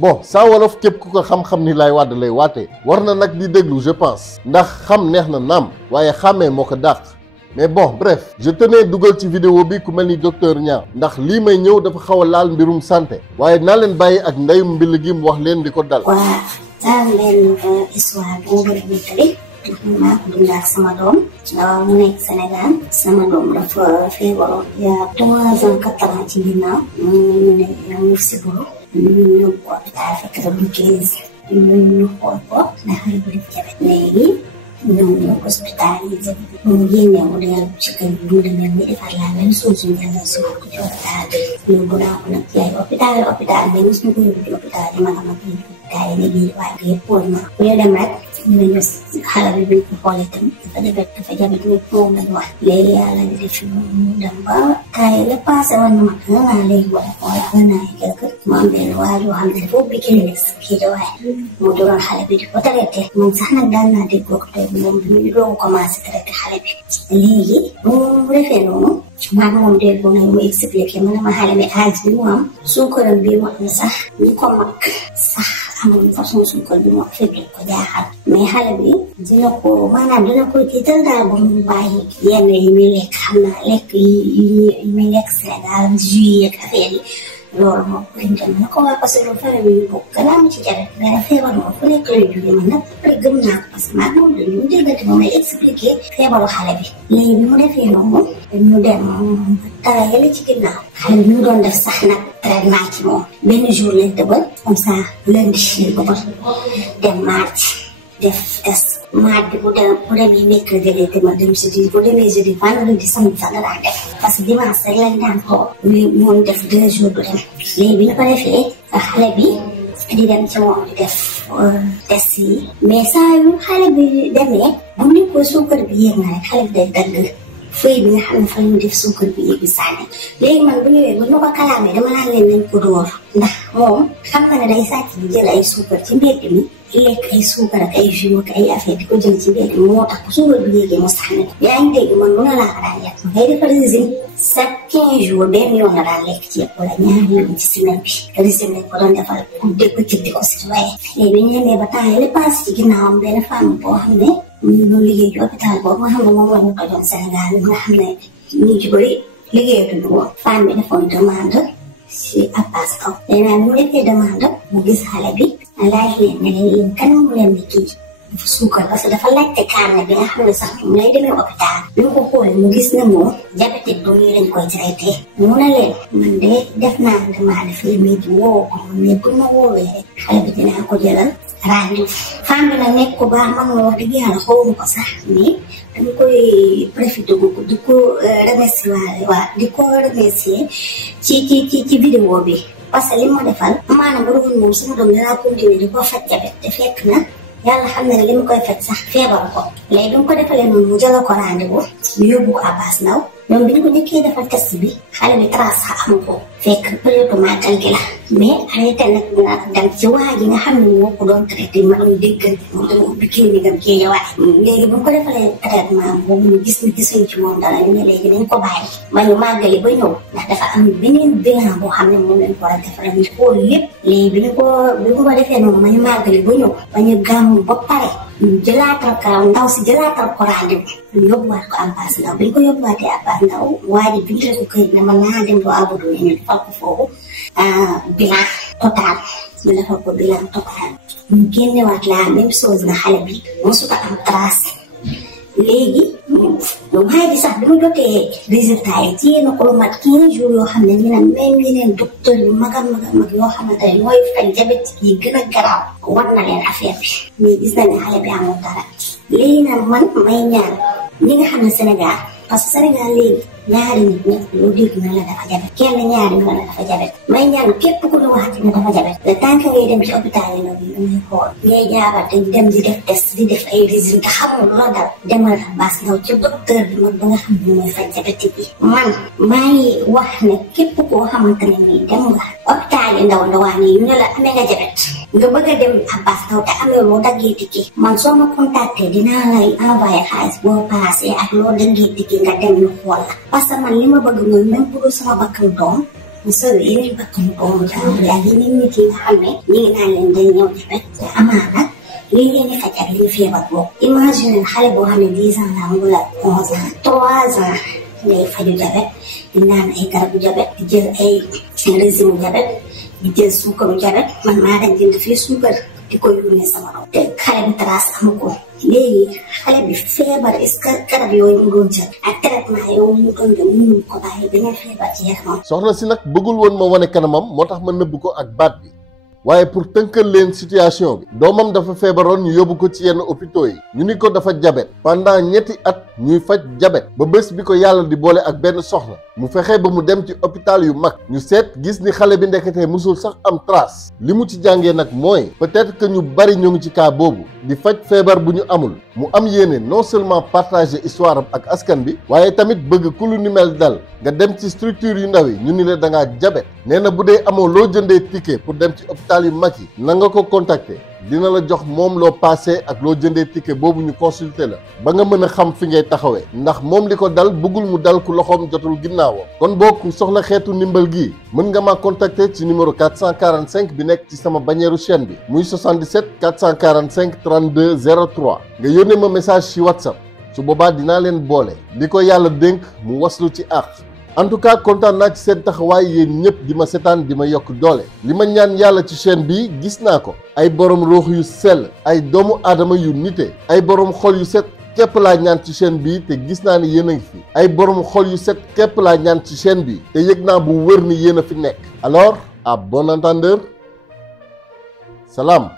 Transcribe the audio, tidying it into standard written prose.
bon Saa Wolof képp ku ko xam-xam ni Laye Wade lay waatee war na nag di déglu je pense ndax xam neex na naam waaye xàmmee moo ko dàq mais bon bref je tenais dugal ci vidéo bi ku mel ni docteur Niang ndax lii may ñëw dafa xaw a laal mbirum santé waaye naa leen bàyyi ak ndeyum mbill gi mu wax leen di ko dal. waa daal leen histoire bu mu bëgg tali maa ko dund ak sama doom mu nekk Sénégal sama doom dafa feebaroon il y a 3 ans 4 ans ci ginnaaw mu ne mu si buru ñu yóbbu ko hôpital fekk na bu 15 ñu xool ko ndax xale bi def jabet léegi ñoo ko hospitalisé mu génne mu dellu ci kër bi mu demee ñu defar la même chose ñu dellu si ko ci hôpital bi yóbbu naa ko nag ci ay hôpital mais mos ñu ko yóbbu ci hôpital bi man ama kii hôpital yi léegi waaye ko yëpp woon na bu ñu dem rek ñu ne ñu xale bi bi ko xoolee tam dafa jabet ñu moom lañu wax léegi yàlla di def ñu dem ba kaay la passé woon na mag naa léegi wala un an et quelque mu am benn waa yoo xam ne dafa ubbi clinique kii de waaye mu doon xale bi di ko traité moom sax nag daal naa dégg ko moom bi ñu doon commencé traité xale bi léegi mu defee noonu maa moom dégg nañ mu expliqué ma ne ma xale bi âge bi mu am suukaram bi mu am sax ñu ko mag sax amul façon suukar bi mu am fekk ko jaaxal mais xale bi dina ko maanaam dina ko tiital daal ba mu bàyyi yenn yi muy lekk xam naa lekk yi muy lekk Sénégal jus ak affaire yi loolu moom lañ dem na ko waa parce que loolu fere bi ñu bokk gannaaw mi ci jabet mais feebar moom fu nekk lay jóge man nag après gëm naa ko parce que maa moom dañu déggante moom may expliqué feebaru xale bi léegi bi mu defee noonu ñu dem tara yële ci ginnaaw xale bi ñu doon def sax nag traitement ci moom benn jour lañ tëbal comme ça lundi lañ ko ba dem mardi def test mardi bu demee mercredi lay demal dem jeudi bu demee jeudi vendredi samedi sax dara def parce que dimanche rek lañ daan ko moom def 2 jours du dem léegi bi ñu ko defee xale bi di dem ci moom di def test yi mais saa yu xale bi demee bu ñu ko suukar bi yéeg na rek xale bi day dagg feuille bi nga xam ne fa ñu def suukar bi yéeg bi sànni léegi man bu ñëwee bu ñu ko kalaamee dama naan leen nañ ko dóor ndax moom xam nga ne day sàcc di jël ay suukar ci mbedd mi di lekk ay suukar ak ay jus ak ay affaire di ko jël ci mbedd mi moo tax bu suukar bi yéegee mu sànni yaa ngi dégg man mën na laa ko daan yàq ngay defar régime chaque 15 jours benn yoon la daan lekk ci yëpp wala ñaari yoon ci semaine bi régime lañ ko doon defal pour dégg ci di ko surveiller léegi bi ñu demee ba temps yële passé ci ginnaawam benn femme boo xam ne ñu ngi doon liggéey ci hôpital boobu nga xam ne moom la ñu ko doon Sénégal nga xam ne ñu ci bëri liggéeyatuñu woon femme bi defoon demande si Abbas Kaw léegi nag mu defee demande mu gis xale bi laaj leen ne leen kan mu leen di kii dafa suukar parce que dafa laajte carnet bi nga xam ne sax mu lay demee hôpital bi mu ko xoolee mu gis ne moom diabète bu ñuy lañ koy traité mu ne leen man de def naa demande fii mais di woo ko mais bu ma woowee rek xale bi dinaa ko jëlal rendez-vous femme bi nag nekk ko baax man ma wax dëgg yàlla xaw ma ko sax mais dama koy profité di ko remercier waa di ko remercier ci vidéo bi parce que li ma defal maanaam bu doon moom sama doom dinaa continuer di ko faj jabet te fekk na yàlla xam na ne li mu koy faj sax feebaru ko léegi bi mu ko defalee noonu mu jëloo ko rendez-vous ñu yóbbu ko Abbas Ndao ñoom bi ñu ko njëkkee defal test bi xale bi trace sax amu ko fekk période màggal gi la mais arrêté nag na dem ci waa ji nga xam ne moo ko doon traité ma doon déggante moom dama ubbi clinique am kii ñëwaat léegi bu mu ko defalee traitement boobu ñu gis ni gisuñ ci moom dara ñu ne léegi dañ ko bàyyi ba ñu màggali ba ñëw ndax dafa am beneen bilan boo xam ne moom lañ ko war a defaral ñu xool lépp léegi bi ñu ko defee noonu ba ñu màggali ba ñëw ba ñu gàmm ba pare ñu jëlaatal ko ndaw si jëlaatal ko rendez-vous ñu yóbbuwaat ko Abbas Ndao bi ñu ko yóbbuwaatee Abbas Ndao waa ji bindal ko këyit ne man naa dem doo abudu ñu defal ko foofu bilan total ñu defal ko bilan total ñu génnewaat la même chose na xale bi mosut a am trace léegi waa ji sax bi mu jotee résultat yi ci yenn ko lu mat 15 jours yoo xam ne ñu ne même yeneen docteur yu mag yoo xamante ne mooy faj diabète yi gën a garaaw war na leen affaire bi mais gis nañ ne xale bi amul dara léegi nag man may ñaan ñi nga xam ne Sénégal parce que Sénégal léegi ñaari nit ñi loo dégg na la dafa jabet kenn ñaari na la dafa jabet may ñaan képp ku ñu waxati ne dafa jabet le temps que ngay dem ci hôpital yi nag yi ngay xool ngay jaabate dem di def test di def ay résultats xamul la dal demal Abbas Ndao ci docteur bi mag ba nga xam ne mooy faj jabet bi man maa ngi wax ne képp koo xamante ne nii dem nga hôpital yi ndawaan yi ñu ne la amee nga jabet nga bëgg a dem Abbas Ndao te amee loo daggee ticket man soo ma contacté dinaa lay envoyé xaalis boo passé ak loo daggee ticket nga dem ñu xool la parce que man li ma bëgg mooy même pour sama bakkan doom mu sauvé yeneen bakkanu doomu jàmbur ak yeneen nit yi nga xam ne ñu ngi naan leen dañ ñëw jabet te amaana lii leen di faj ak lii feebar boobu. imagine xale boo xam ne 10 ans la am wala 11 ans 3 ans ngay faju jabet di naan ay garabu jabet di jël ay régime jabet di jël suukaru jabet man maa dañ jënd fii suukar di ko yónnee sama doom te xale bi trace amu ko léegi xale bi feebar est-ce que garab yooyu mu doon jël ak traitement yooyu mu doon jël mënul ko bàyyi beneen feebar ci yaramam. soxna si nag bëggul woon ma wane kanamam moo tax ma nëbb ko ak baat bi waaye pour tënkal leen situation bi doomam dafa feebaroon ñu yóbbu ko ci yenn hôpitaux yi ñu ni ko dafa jabet pendant ñetti at ñuy faj jabet ba bés bi ko yàlla di boole ak benn soxna mu fexe ba mu dem ci hôpital yu mag ñu seet gis ni xale bi ndeketee musul sax am trace li mu ci jàngee nag mooy peut-être que ñu bari ñu ngi ci cas boobu di faj feebar bu ñu amul mu am yéene non seulement partager histoire am ak askan bi waaye tamit bëgg ku lu ni mel dal nga dem ci structure yu ndaw yi ñu ni la da ngaa jabet nee na bu dee amoo loo jëndee ticket pour dem ci hôpital yu mag yi na nga ko contacter dina la jox moom loo passé ak loo jëndee ticket boobu ñu consulter la ba nga mën a xam fi ngay taxawee ndax moom li ko dal bëggul mu dal ku loxoom jotul ginnaawam kon boo soxla xeetu ndimbal gii mën nga ma contacter ci numéro 445 bi nekk ci sama bannière chaîne bi muy 77 445 32 03 nga yónnee ma message ci WhatsApp su boobaa dinaa leen boole li ko yàlla dénk mu waslu ci àq. en tout cas kontaan naa ci seen taxawaay yéen ñëpp di ma seetaan di ma yokk doole li ma ñaan yàlla ci chaîne bi gis naa ko ay borom ruux yu sell ay doomu aadama yu nite ay borom xol yu set képp laa ñaan ci chaîne bi te gis naa ni yéen a ngi fi ay borom xol yu set képp laa ñaan ci chaîne bi te yëg naa bu wër ni yéen a fi nekk alors à bon entendeur salaam.